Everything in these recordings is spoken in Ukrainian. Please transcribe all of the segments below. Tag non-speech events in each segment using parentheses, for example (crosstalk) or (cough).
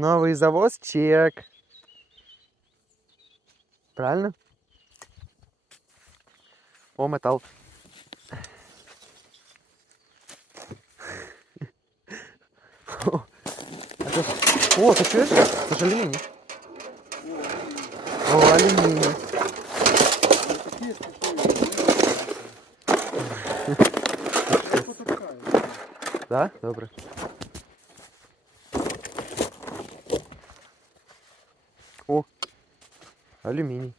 Новий завоз чек. Правильно? О, метал. (laughs) О, а це... О, ти чуєш? Це ж алюміній. О, (laughs) алюміній. Так? Добре. О, алюміній.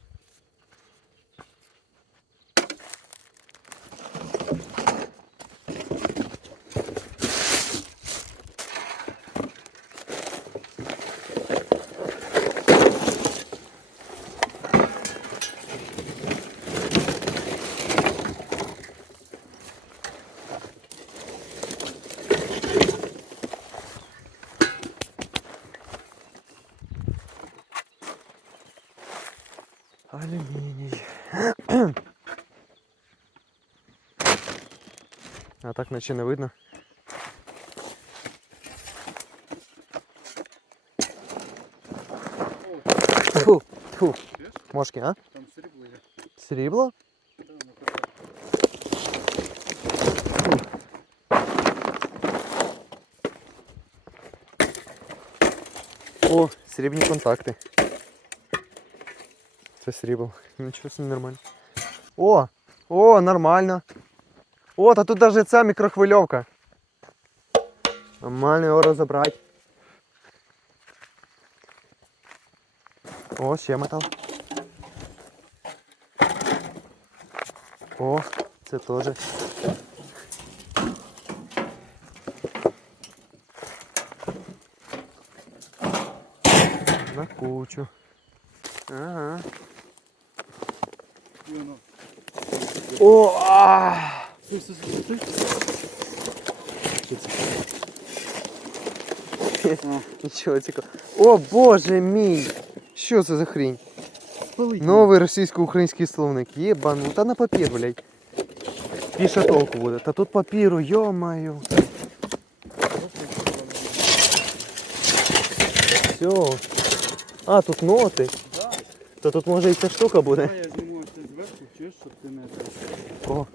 А так наче не видно. Фу, фу. Мошки, а? Там срібло є. Срібло? Та, ну, коротше. О, срібні контакти. Це срібло. Нічого собі нормально. О! О, нормально. О, та тут навіть ця мікрохвильовка. Нормально його розібрати. О, ще метал. О, це теж. На кучу. Ага. Воно. О! Нічого цікавого. О боже мій! Що це за хрінь? Новий російсько-український словник. Єбану, та на папір, блядь. Більше толку буде. Та тут папіру, йо-маю. Все. А, тут ноти. Да. То тут може і ця штука буде. Я зніму це зверху, чуєш, щоб ти не... О.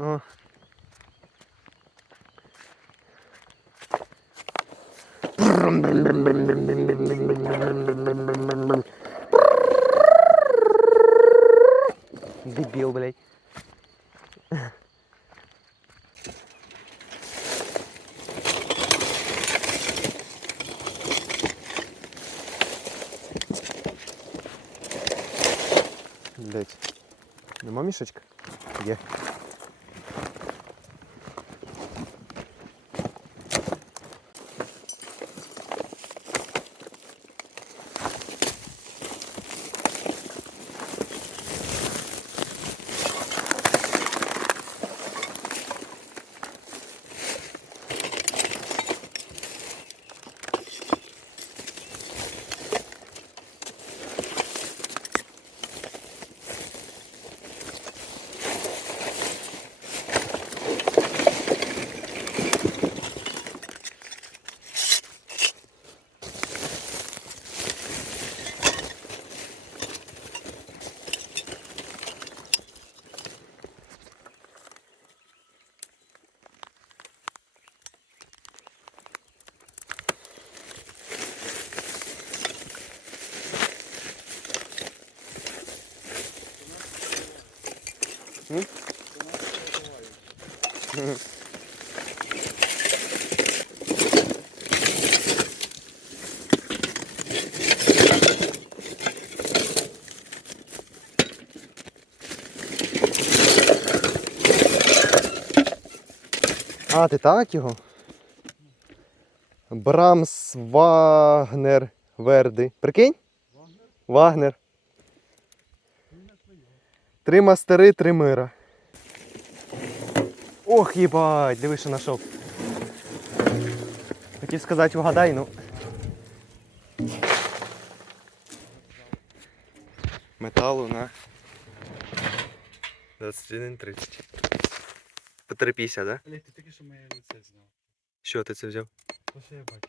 О. Дебил, блядь. Блять. Нема мішечка? Є. А, ти так його? Брамс Вагнер Верди. Прикинь? Вагнер. Три мастери, три мира. Ох, їбать, диви, що знайшов. Хотів сказати, вгадай, ну. металу на 21.30. По 3,50, да? Блять, ти тільки що моє лице зняв. Що ти це взяв? То що я бачу.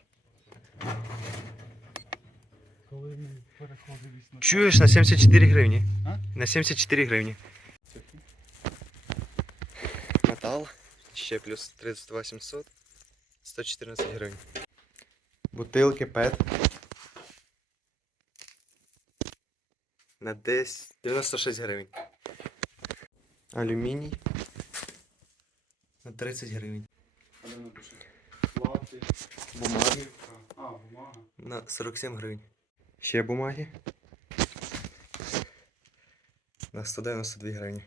Коли ми переходились на... Чуєш на 74 гривні. А? На 74 гривні. Метал. Ще плюс 32 700. 114 гривень. Бутилки ПЕТ. На десь 96 гривень. Алюміній. На 30 гривень. Плати. Бумаги. А, бумага. На 47 гривень. Ще бумаги. На 192 гривні.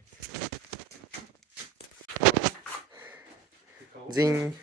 Дзінь.